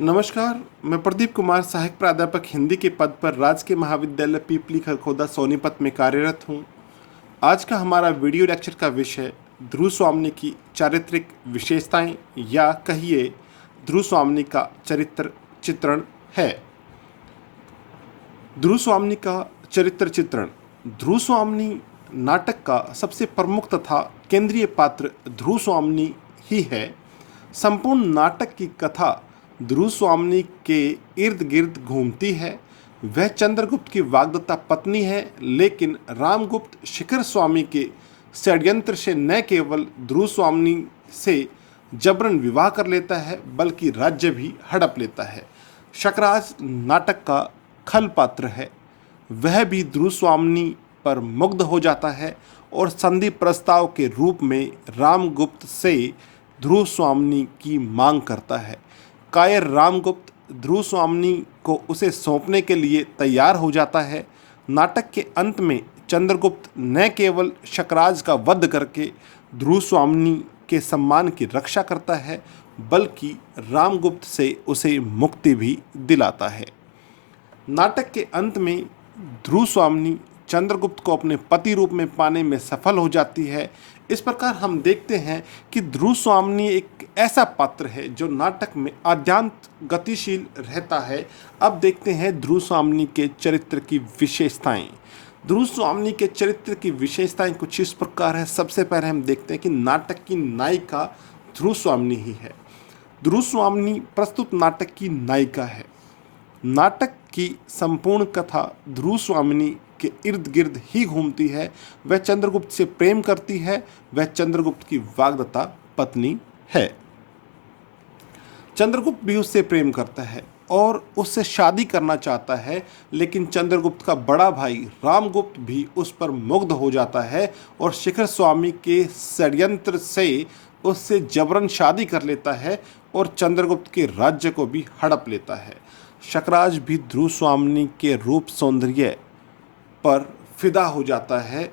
नमस्कार, मैं प्रदीप कुमार सहायक प्राध्यापक हिंदी के पद पर राजकीय महाविद्यालय पीपली खरखोदा सोनीपत में कार्यरत हूँ। आज का हमारा वीडियो लेक्चर का विषय ध्रुव स्वामी की चारित्रिक विशेषताएं या कहिए ध्रुव स्वामी का चरित्र चित्रण है। ध्रुव स्वामी का चरित्र चित्रण। ध्रुव स्वामी नाटक का सबसे प्रमुख तथा केंद्रीय पात्र ध्रुव स्वामी ही है। संपूर्ण नाटक की कथा ध्रुव स्वामी के इर्द गिर्द घूमती है। वह चंद्रगुप्त की वाग्दत्ता पत्नी है, लेकिन रामगुप्त शिखर स्वामी के षड्यंत्र से न केवल ध्रुव स्वामी से जबरन विवाह कर लेता है, बल्कि राज्य भी हड़प लेता है। शकराज नाटक का खल पात्र है। वह भी ध्रुव स्वामी पर मुग्ध हो जाता है और संधि प्रस्ताव के रूप में रामगुप्त से ध्रुव स्वामी की मांग करता है। कायर रामगुप्त ध्रुव स्वामी को उसे सौंपने के लिए तैयार हो जाता है। नाटक के अंत में चंद्रगुप्त न केवल शकराज का वध करके ध्रुव स्वामी के सम्मान की रक्षा करता है, बल्कि रामगुप्त से उसे मुक्ति भी दिलाता है। नाटक के अंत में ध्रुव स्वामी चंद्रगुप्त को अपने पति रूप में पाने में सफल हो जाती है। इस प्रकार हम देखते हैं कि ध्रुव स्वामी एक ऐसा पात्र है जो नाटक में अत्यंत गतिशील रहता है। अब देखते हैं ध्रुव स्वामी के चरित्र की विशेषताएं। ध्रुव स्वामी के चरित्र की विशेषताएं कुछ इस प्रकार है। सबसे पहले हम देखते हैं कि नाटक की नायिका ध्रुव स्वामी ही है। ध्रुव स्वामी प्रस्तुत नाटक की नायिका है। नाटक की संपूर्ण कथा ध्रुव स्वामी के इर्द गिर्द ही घूमती है। वह चंद्रगुप्त से प्रेम करती है। वह चंद्रगुप्त की वाग्दत्ता पत्नी है। चंद्रगुप्त भी उससे प्रेम करता है और उससे शादी करना चाहता है, लेकिन चंद्रगुप्त का बड़ा भाई रामगुप्त भी उस पर मुग्ध हो जाता है और शिखर स्वामी के षड्यंत्र से उससे जबरन शादी कर लेता है और चंद्रगुप्त के राज्य को भी हड़प लेता है। शकराज भी ध्रुव स्वामी के रूप सौंदर्य पर फिदा हो जाता है।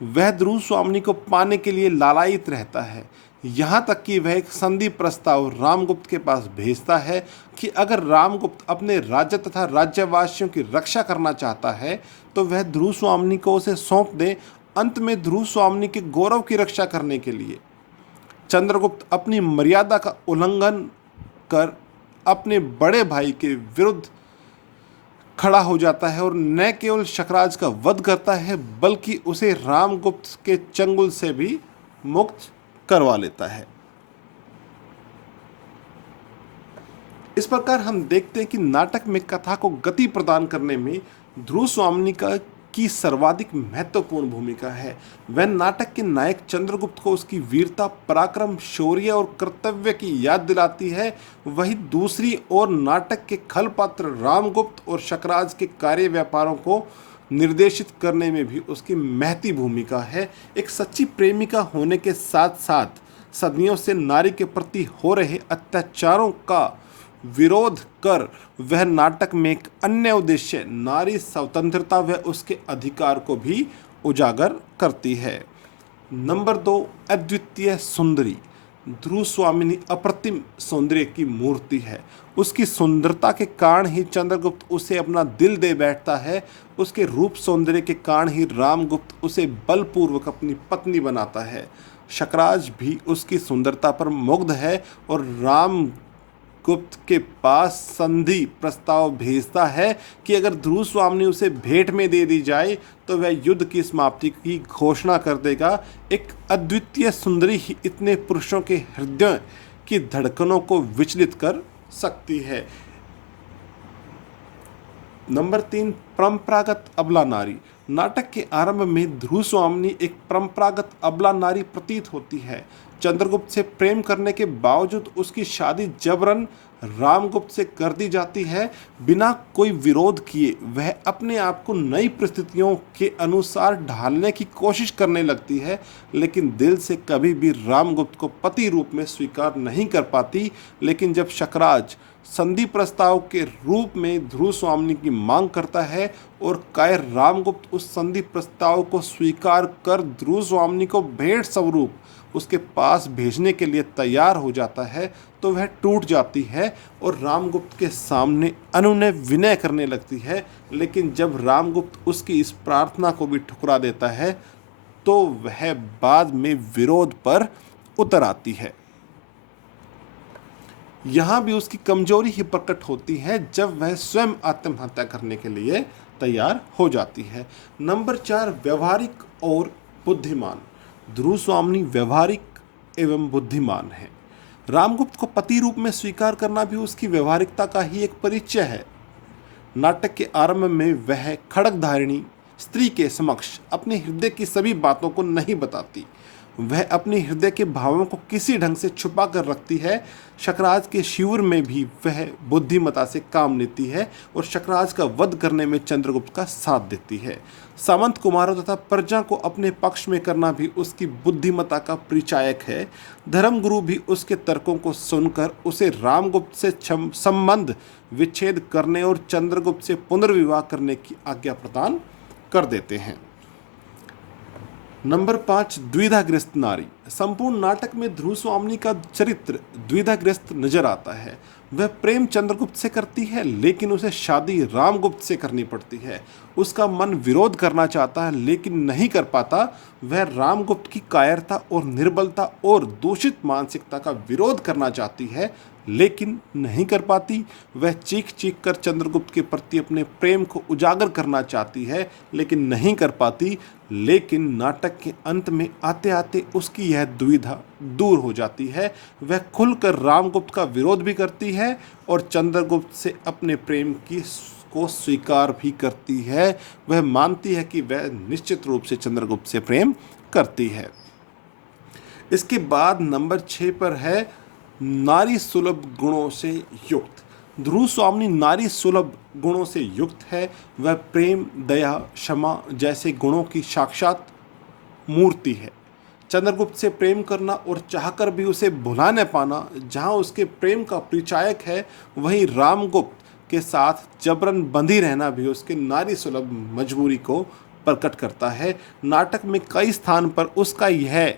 वह ध्रुव स्वामी को पाने के लिए लालायित रहता है। यहाँ तक कि वह एक संधि प्रस्ताव रामगुप्त के पास भेजता है कि अगर रामगुप्त अपने राज्य तथा राज्यवासियों की रक्षा करना चाहता है तो वह ध्रुव स्वामी को उसे सौंप दे। अंत में ध्रुव स्वामी के गौरव की रक्षा करने के लिए चंद्रगुप्त अपनी मर्यादा का उल्लंघन कर अपने बड़े भाई के विरुद्ध खड़ा हो जाता है और न केवल शकराज का वध करता है, बल्कि उसे रामगुप्त के चंगुल से भी मुक्त करवा लेता है। इस प्रकार हम देखते हैं कि नाटक में कथा को गति प्रदान करने में ध्रुव स्वामी की सर्वाधिक महत्वपूर्ण भूमिका है। वह नाटक के नायक चंद्रगुप्त को उसकी वीरता, पराक्रम, शौर्य और कर्तव्य की याद दिलाती है। वही दूसरी ओर नाटक के खल पात्र रामगुप्त और शकराज के कार्य व्यापारों को निर्देशित करने में भी उसकी महती भूमिका है। एक सच्ची प्रेमिका होने के साथ साथ सदियों से नारी के प्रति हो रहे अत्याचारों का विरोध कर वह नाटक में एक अन्य उद्देश्य नारी स्वतंत्रता व उसके अधिकार को भी उजागर करती है। नंबर 2, अद्वितीय सुंदरी। ध्रुव स्वामी अप्रतिम सौंदर्य की मूर्ति है। उसकी सुंदरता के कारण ही चंद्रगुप्त उसे अपना दिल दे बैठता है। उसके रूप सौंदर्य के कारण ही रामगुप्त उसे बलपूर्वक अपनी पत्नी बनाता है। शकराज भी उसकी सुंदरता पर मुग्ध है और रामगुप्त के पास संधि प्रस्ताव भेजता है कि अगर ध्रुव स्वामी उसे भेंट में दे दी जाए तो वह युद्ध की समाप्ति की घोषणा कर देगा। एक अद्वितीय सुंदरी ही इतने पुरुषों के हृदय की धड़कनों को विचलित कर सकती है। नंबर 3, परंपरागत अबला नारी। नाटक के आरंभ में ध्रुव स्वामी एक परंपरागत अबला नारी प्रतीत होती है। चंद्रगुप्त से प्रेम करने के बावजूद उसकी शादी जबरन रामगुप्त से कर दी जाती है। बिना कोई विरोध किए वह अपने आप को नई परिस्थितियों के अनुसार ढालने की कोशिश करने लगती है, लेकिन दिल से कभी भी रामगुप्त को पति रूप में स्वीकार नहीं कर पाती। लेकिन जब शकराज संधि प्रस्ताव के रूप में ध्रुव स्वामी की मांग करता है और कायर रामगुप्त उस संधि प्रस्ताव को स्वीकार कर ध्रुव स्वामी को भेंट स्वरूप उसके पास भेजने के लिए तैयार हो जाता है तो वह टूट जाती है और रामगुप्त के सामने अनुनय विनय करने लगती है। लेकिन जब रामगुप्त उसकी इस प्रार्थना को भी ठुकरा देता है तो वह बाद में विरोध पर उतर आती है। यहाँ भी उसकी कमजोरी ही प्रकट होती है जब वह स्वयं आत्महत्या करने के लिए तैयार हो जाती है। नंबर 4, व्यवहारिक और बुद्धिमान। ध्रुव स्वामी व्यवहारिक एवं बुद्धिमान है। रामगुप्त को पति रूप में स्वीकार करना भी उसकी व्यवहारिकता का ही एक परिचय है। नाटक के आरंभ में वह खड्गधारिणी स्त्री के समक्ष अपने हृदय की सभी बातों को नहीं बताती। वह अपने हृदय के भावों को किसी ढंग से छुपा कर रखती है। शकराज के शिविर में भी वह बुद्धिमता से काम लेती है और शकराज का वध करने में चंद्रगुप्त का साथ देती है। सामंत कुमारों तथा प्रजा को अपने पक्ष में करना भी उसकी बुद्धिमता का परिचायक है। धर्मगुरु भी उसके तर्कों को सुनकर उसे रामगुप्त से संबंध विच्छेद करने और चंद्रगुप्त से पुनर्विवाह करने की आज्ञा प्रदान कर देते हैं। नंबर 5, द्विधाग्रस्त नारी। संपूर्ण नाटक में ध्रुव स्वामी का चरित्र द्विधाग्रस्त नजर आता है। वह प्रेम चंद्रगुप्त से करती है लेकिन उसे शादी रामगुप्त से करनी पड़ती है। उसका मन विरोध करना चाहता है लेकिन नहीं कर पाता। वह रामगुप्त की कायरता और निर्बलता और दूषित मानसिकता का विरोध करना चाहती है लेकिन नहीं कर पाती। वह चीख चीख कर चंद्रगुप्त के प्रति अपने प्रेम को उजागर करना चाहती है लेकिन नहीं कर पाती। लेकिन नाटक के अंत में आते आते उसकी यह दुविधा दूर हो जाती है। वह खुलकर रामगुप्त का विरोध भी करती है और चंद्रगुप्त से अपने प्रेम को स्वीकार भी करती है। वह मानती है कि वह निश्चित रूप से चंद्रगुप्त से प्रेम करती है। इसके बाद नंबर 6 पर है नारी सुलभ गुणों से युक्त। ध्रुव स्वामी नारी सुलभ गुणों से युक्त है। वह प्रेम, दया, क्षमा जैसे गुणों की साक्षात मूर्ति है। चंद्रगुप्त से प्रेम करना और चाहकर भी उसे भुला न पाना जहाँ उसके प्रेम का परिचायक है, वहीं रामगुप्त के साथ जबरन बंधी रहना भी उसके नारी सुलभ मजबूरी को प्रकट करता है। नाटक में कई स्थान पर उसका यह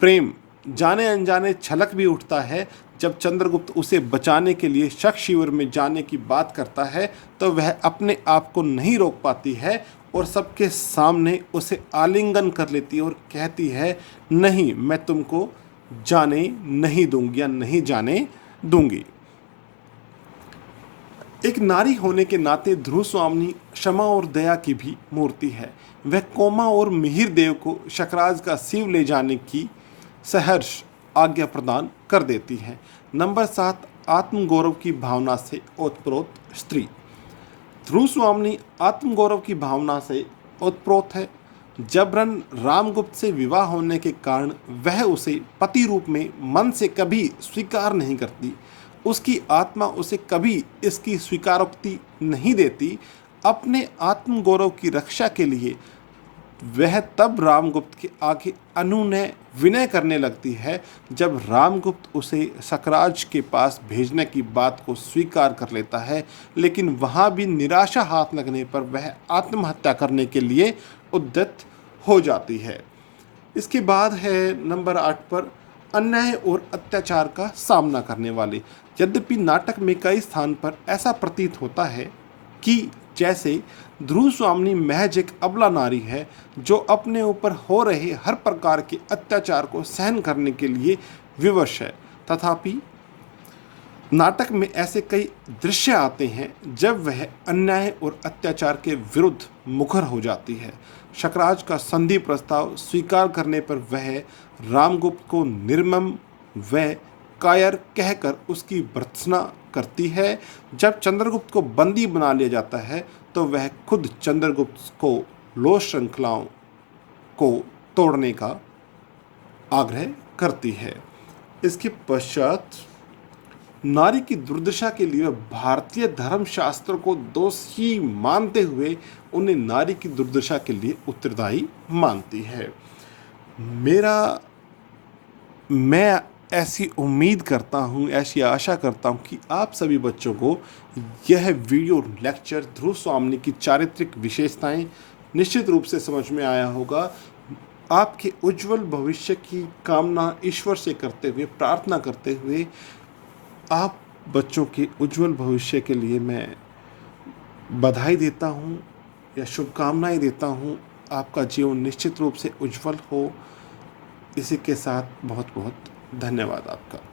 प्रेम जाने अनजाने छलक भी उठता है। जब चंद्रगुप्त उसे बचाने के लिए शक शिविर में जाने की बात करता है तो वह अपने आप को नहीं रोक पाती है और सबके सामने उसे आलिंगन कर लेती है और कहती है, नहीं, मैं तुमको जाने नहीं दूंगी या नहीं जाने दूंगी। एक नारी होने के नाते ध्रुव स्वामी क्षमा और दया की भी मूर्ति है। वह कोमा और मिहिर देव को शकराज का शिव ले जाने की सहर्ष आज्ञा प्रदान कर देती है। नंबर 7, आत्मगौरव की भावना से ओतप्रोत स्त्री। ध्रुव स्वामी आत्मगौरव की भावना से ओतप्रोत है। जबरन रामगुप्त से विवाह होने के कारण वह उसे पति रूप में मन से कभी स्वीकार नहीं करती। उसकी आत्मा उसे कभी इसकी स्वीकारोक्ति नहीं देती। अपने आत्मगौरव की रक्षा के लिए वह तब रामगुप्त के आगे अनुनय विनय करने लगती है जब रामगुप्त उसे शकराज के पास भेजने की बात को स्वीकार कर लेता है। लेकिन वहाँ भी निराशा हाथ लगने पर वह आत्महत्या करने के लिए उद्यत हो जाती है। इसके बाद है नंबर 8 पर अन्याय और अत्याचार का सामना करने वाले। यद्यपि नाटक में कई स्थान पर ऐसा प्रतीत होता है कि जैसे ध्रुव स्वामी महज एक अबला नारी है जो अपने ऊपर हो रहे हर प्रकार के अत्याचार को सहन करने के लिए विवश है। तथापि नाटक में ऐसे कई दृश्य आते हैं जब वह अन्याय और अत्याचार के विरुद्ध मुखर हो जाती है। शकराज का संधि प्रस्ताव स्वीकार करने पर वह रामगुप्त को निर्मम व कायर कहकर उसकी भर्त्सना करती है। जब चंद्रगुप्त को बंदी बना लिया जाता है तो वह खुद चंद्रगुप्त को लोह श्रृंखलाओं को तोड़ने का आग्रह करती है। इसके पश्चात नारी की दुर्दशा के लिए भारतीय धर्मशास्त्र को दोषी मानते हुए उन्हें नारी की दुर्दशा के लिए उत्तरदायी मानती है। मैं ऐसी उम्मीद करता हूँ, ऐसी आशा करता हूँ कि आप सभी बच्चों को यह वीडियो लेक्चर ध्रुव स्वामी की चारित्रिक विशेषताएं निश्चित रूप से समझ में आया होगा। आपके उज्जवल भविष्य की कामना ईश्वर से करते हुए, प्रार्थना करते हुए, आप बच्चों के उज्जवल भविष्य के लिए मैं बधाई देता हूँ या शुभकामनाएं देता हूँ। आपका जीवन निश्चित रूप से उज्जवल हो। इसी के साथ बहुत बहुत धन्यवाद आपका।